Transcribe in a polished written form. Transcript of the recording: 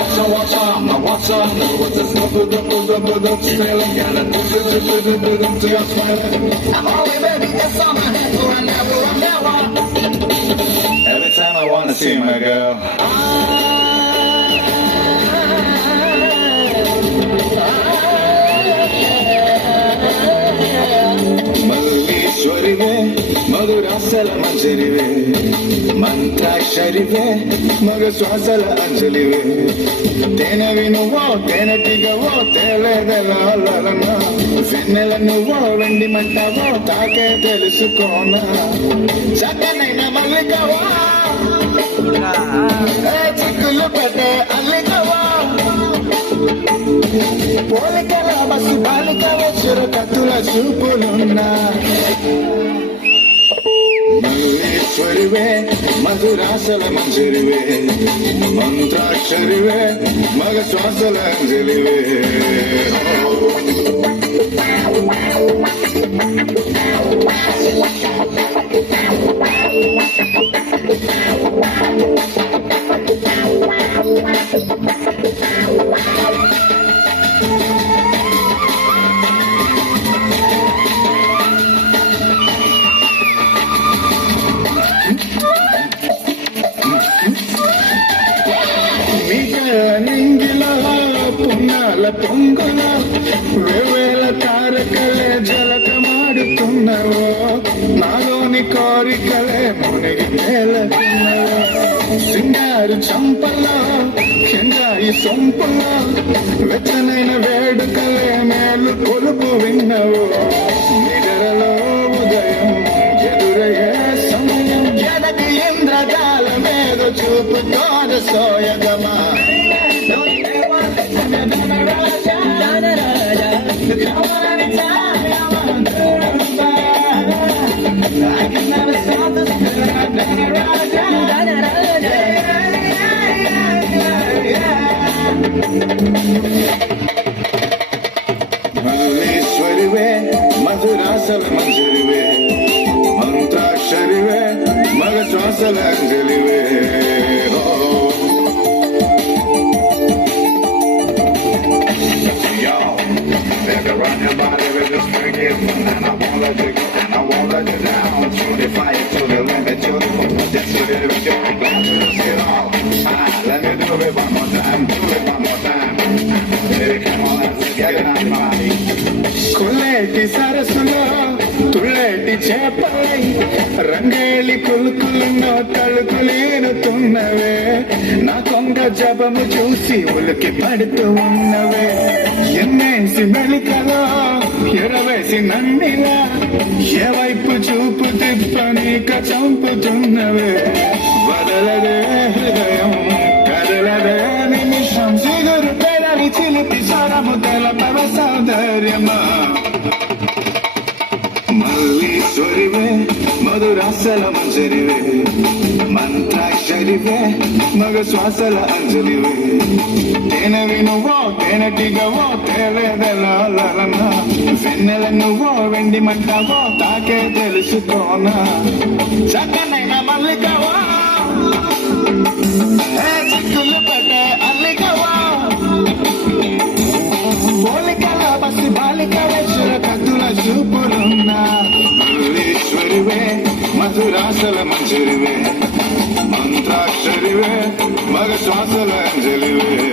What's up? What's this? Every time I wanna see my girl. మల్లీశ్వరివే మధురాసల మంజరివే మంత్రాక్షరివే మగ శ్వాసల అంజలివే తేనెవి నువ్వో తేనెటిగవో తేలేదెలనా వెన్నెల నువ్వో వెండి మంటవో తాకే తెలుసుకోనా చక్కనైన మల్లికవా చిక్కులు పెట్టే అల్లికవా పోలికల బస్సు బాలికవ చురకత్తుల చూపులున్నా మల్లీశ్వరివే మధురాసల మంజరివే మంత్రాక్షరివే మగ శ్వాసల అంజలివే నింగిల పున్నాల పొంగుల వేవేల తారకలే జలకమాడుతున్నావో నాలోని కోరికలే మునిగి తేలుతున్నావో సింగారు చంపల్లో కిందాయి సొంపుల్లో వెచ్చనైన వేడుకలే మేలు కొలుపు విన్నవో నిగరలో ఉదయం ఎదురయ్యే సమయం జగతి ఇంద్రజాల మీద చూపుతోన సోయగమా మల్లీశ్వరివే మధురాసల మంజరివే మంత్రాక్షరివే మగ శ్వాసల అంజలివే Run your body with the spring is fun, and I won't let you go, and I won't let you down. Through the fire to the limit, to the foot, just to the limit, you're going to risk it all. Let me do it one more time, do it one more time. Baby, come on, let's get it on your body. కులేటి సరస్సులో తుళ్ళేటి చేపలై రంగేలి కులుకులున్నో తలుకులేనుతున్నవే నా కొంగ జపము చూసి ఉలికి పడుతూ ఉన్నవే ఎన్నేసి మెలికలో ఎరవేసి నన్నిలా ఏ వైపు చూపు తిప్పనీక చంపుతున్నవే వదలదే హృదయం కదలదే నిమిషం సిగురు పెరలి చిలిపి స్వరము తెలపవ సౌందర్యమా మల్లీశ్వరివే మధురాసల మంజరివే మంత్రాక్షరివే మగ శ్వాసల అంజలివే తేనెవి నువ్వో తేనెటిగవో తేలేదెలనా వెన్నెల నువ్వో వెండి మంటవో తాకే తెలుసుకోనా చక్కనైన మల్లికవా చిక్కులు పెట్టే అల్లికవా పోలికల బస్సి బాలికల చురకత్తుల చూపులున్నా మల్లీశ్వరివే మధురాసల మంజరివే మంత్రాక్షరివే మగ శ్వాసల అంజలివే